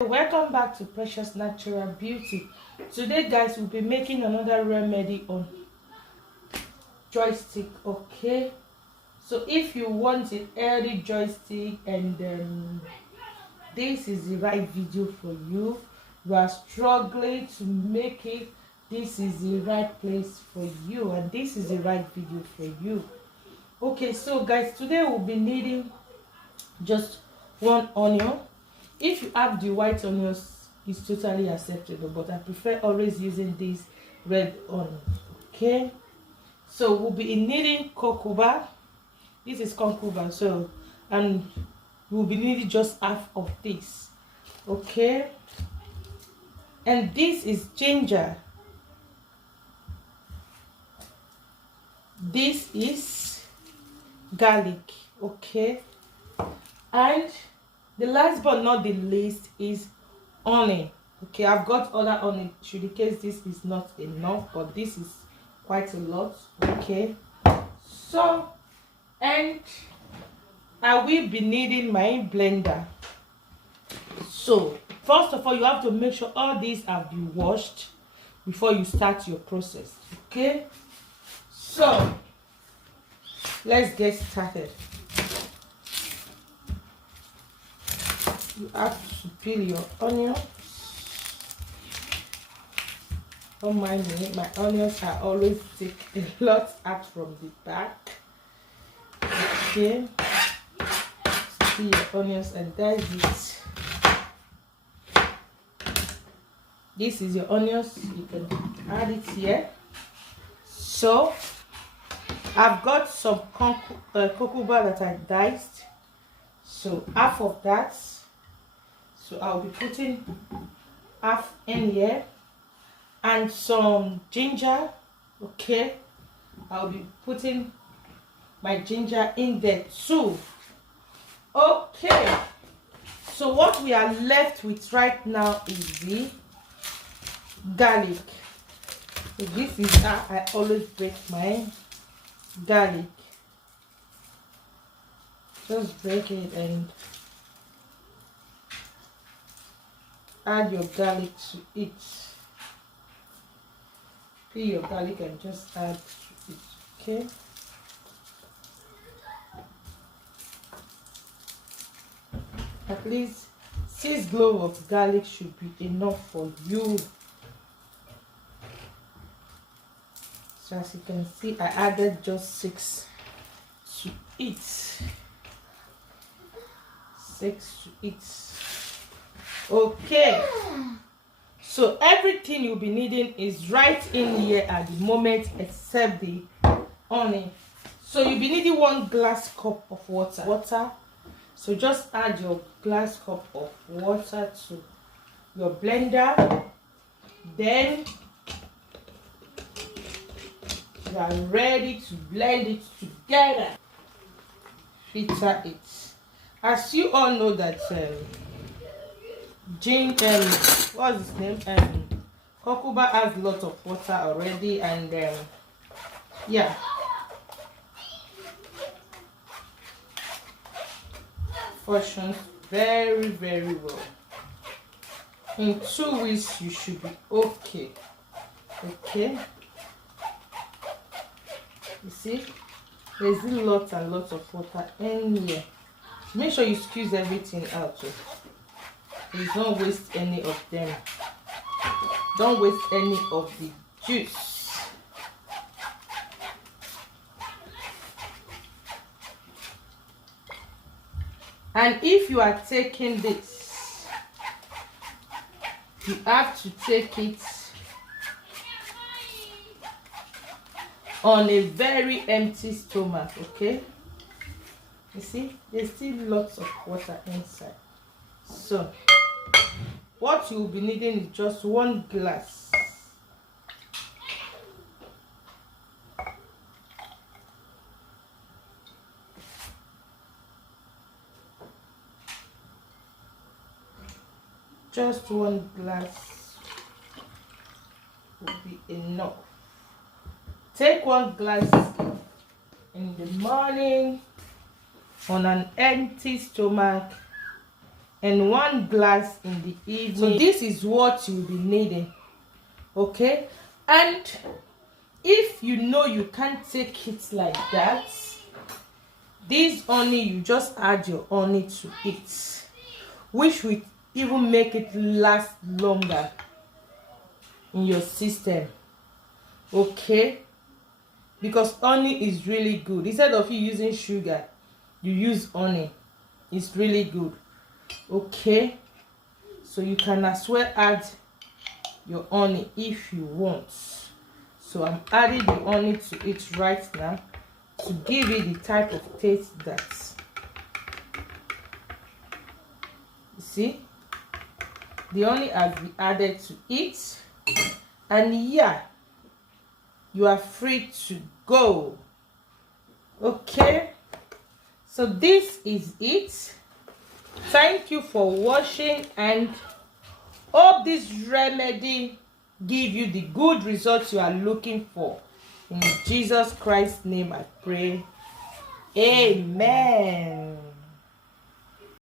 Welcome back to Precious Natural Beauty. Today guys, we'll be making another remedy on joystick. Okay, so if you want an early joystick and this is the right video for you. You are struggling to make it, this is the right place for you, and this is the right video for you. Okay, so guys, today we'll be needing just one onion. If you have the white onions, it's totally acceptable, but I prefer always using this red onion. Okay, so we'll be needing cucumber. This is cucumber, so and we'll be needing just half of this. Okay, and this is ginger. This is garlic. Okay, and the last but not the least is onion. Okay, I've got other onion should in case this is not enough, but this is quite a lot. Okay, so and I will be needing my blender. So first of all, you have to make sure all these have been washed before you start your process. Okay, so let's get started. You have to peel your onion. Don't mind me, my onions are always take a lot out from the back. Okay, peel your onions and that's it. This is your onions, you can add it here. So I've got some cucumber that I diced, so half of that. So I'll be putting half in here, and some ginger. Okay, I'll be putting my ginger in there too. Okay, so what we are left with right now is the garlic. So this is how I always break my garlic. Just break it and add your garlic to it. Peel your garlic and just add to it. Okay, at least 6 cloves of garlic should be enough for you. So as you can see, I added just 6 to it. 6 to it. Okay, so everything you'll be needing is right in here at the moment except the onion. So you'll be needing 1 glass cup of water. So just add your glass cup of water to your blender. Then you are ready to blend it together. Filter it. As you all know that what's his name? Cucumber has a lot of water already, and yeah. Functions very, very well. In 2 weeks you should be okay. Okay. You see, there's a lot and lots of water in here. Make sure you squeeze everything out. Please don't waste any of them. Don't waste any of the juice. And if you are taking this, you have to take it on a very empty stomach. Okay, you see there's still lots of water inside. So what you'll be needing is just 1 glass. Just 1 glass will be enough. Take 1 glass in the morning on an empty stomach and 1 glass in the evening. So this is what you'll be needing. Okay, and if you know you can't take it like that, this honey, you just add your honey to it, which will even make it last longer in your system. Okay, because honey is really good. Instead of you using sugar, you use honey. It's really good. Okay, so you can as well add your honey if you want. So I'm adding the honey to it right now to give it the type of taste that, you see, the honey has been added to it, and yeah, you are free to go. Okay, so this is it. Thank you for watching, and hope this remedy give you the good results you are looking for. In Jesus Christ's name I pray. Amen.